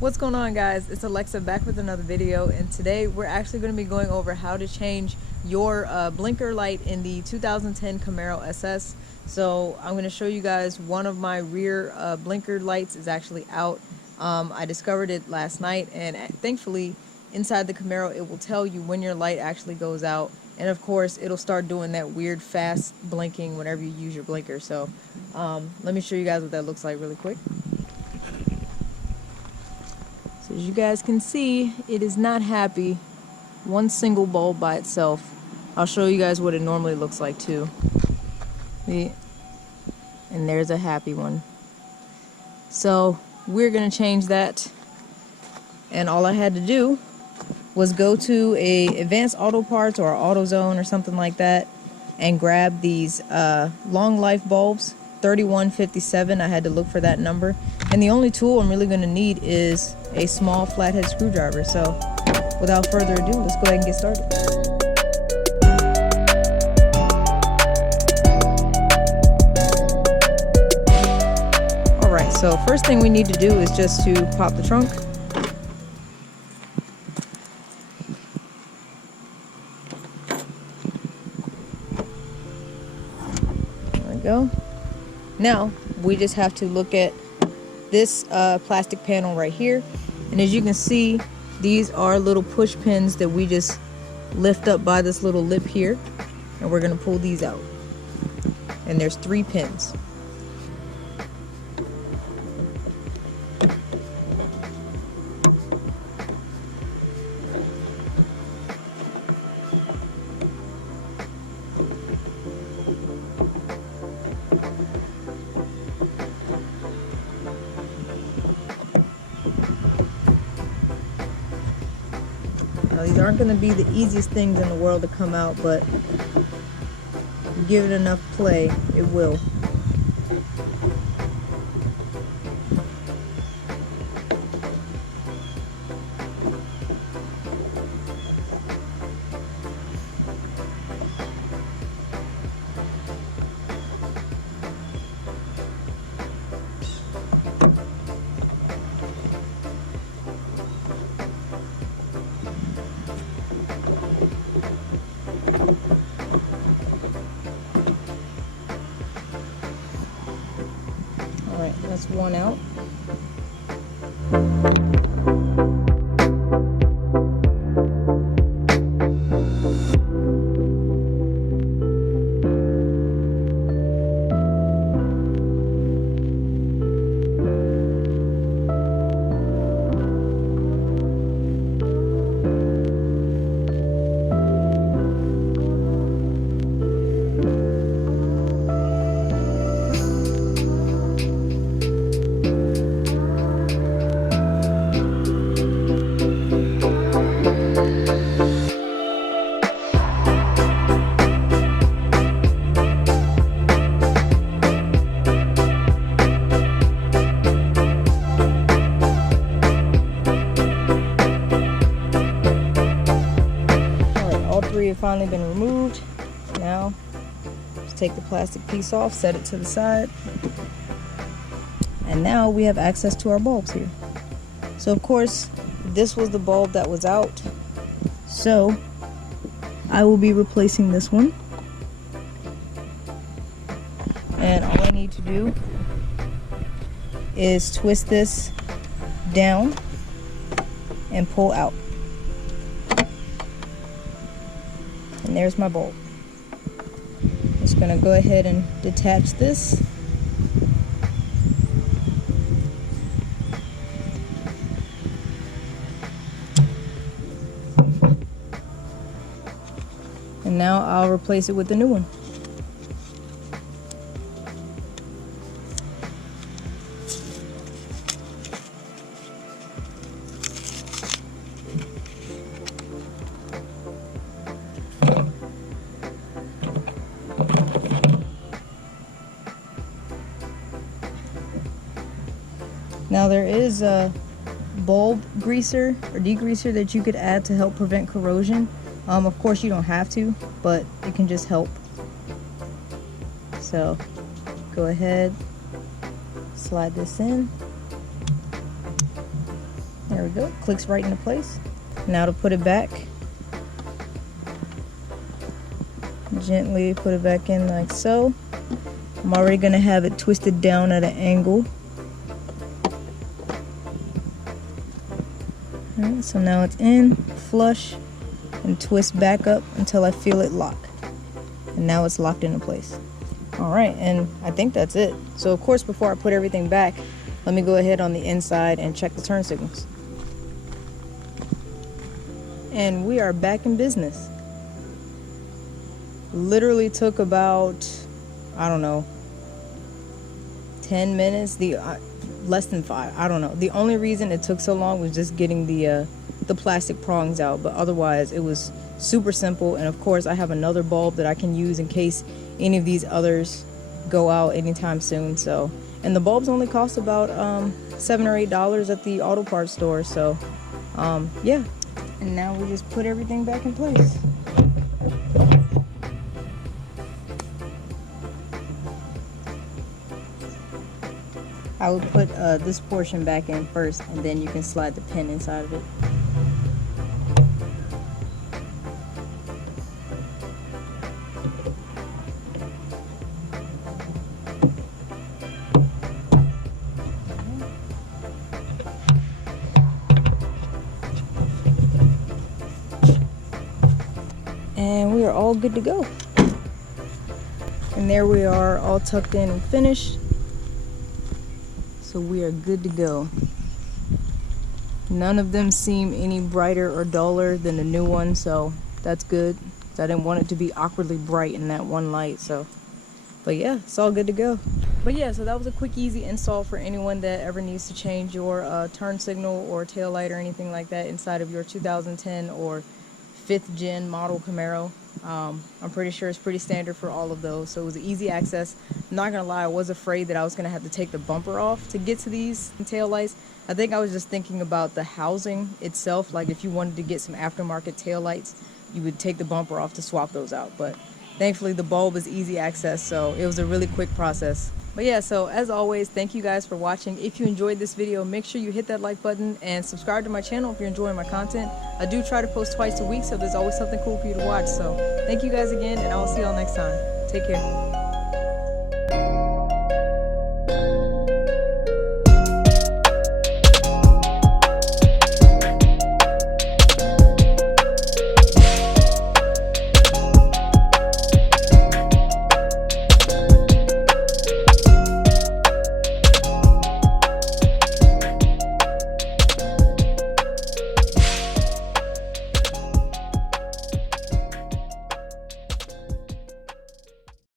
What's going on, guys? It's Alexa back with another video, and today we're actually going to be going over how to change your blinker light in the 2010 Camaro SS. So I'm going to show you guys one of my rear blinker lights is actually out. I discovered it last night, and thankfully inside the Camaro it will tell you when your light actually goes out, and of course it'll start doing that weird fast blinking whenever you use your blinker. So let me show you guys what that looks like really quick. So as you guys can see, it is not happy. One single bulb by itself. I'll show you guys what it normally looks like too. See? And there's a happy one. So we're gonna change that. And all I had to do was go to a Advanced Auto Parts or AutoZone or something like that and grab these long life bulbs, 3157. I had to look for that number. And the only tool I'm really gonna need is a small flathead screwdriver. So without further ado, let's go ahead and get started. Alright, so first thing we need to do is just to pop the trunk. There we go. Now we just have to look at this plastic panel right here, and as you can see, these are little push pins that we just lift up by this little lip here, and we're going to pull these out, and there's 3 pins. Now, these aren't going to be the easiest things in the world to come out, but give it enough play, it will. Alright, that's one out. Have finally been removed. Now just take the plastic piece off, set it to the side, and now we have access to our bulbs here. So of course this was the bulb that was out, so I will be replacing this one, and all I need to do is twist this down and pull out. And there's my bulb. Just gonna go ahead and detach this. And now I'll replace it with the new one. Now there is a bulb greaser or degreaser that you could add to help prevent corrosion. Of course you don't have to, but it can just help. So go ahead, slide this in. we go. Clicks right into place. Now to put it back. Gently put it back in like so. I'm already gonna have it twisted down at an angle. Alright, so now it's in, flush, and twist back up until I feel it lock. And now it's locked into place. Alright, and I think that's it. So of course, before I put everything back, let me go ahead on the inside and check the turn signals. And we are back in business. Literally took about, I don't know, 10 minutes, less than 5, I don't know. The only reason it took so long was just getting the plastic prongs out, but otherwise it was super simple. And of course I have another bulb that I can use in case any of these others go out anytime soon. So, and the bulbs only cost about $7 or $8 at the auto parts store. So yeah, and now we just put everything back in place. I would put this portion back in first, and then you can slide the pin inside of it. And we are all good to go. And there we are, all tucked in and finished. So we are good to go. None of them seem any brighter or duller than the new one, so that's good. I didn't want it to be awkwardly bright in that one light, so. But yeah, it's all good to go. But yeah, so that was a quick, easy install for anyone that ever needs to change your turn signal or tail light or anything like that inside of your 2010 or 5th gen model Camaro. I'm pretty sure it's pretty standard for all of those, so it was easy access. I'm not gonna lie, I was afraid that I was gonna have to take the bumper off to get to these tail lights. I think I was just thinking about the housing itself, like if you wanted to get some aftermarket tail lights, you would take the bumper off to swap those out. But thankfully the bulb is easy access, so it was a really quick process. But yeah, so as always, thank you guys for watching. If you enjoyed this video, make sure you hit that like button and subscribe to my channel if you're enjoying my content. I do try to post twice a week, so there's always something cool for you to watch. So thank you guys again, and I will see y'all next time. Take care.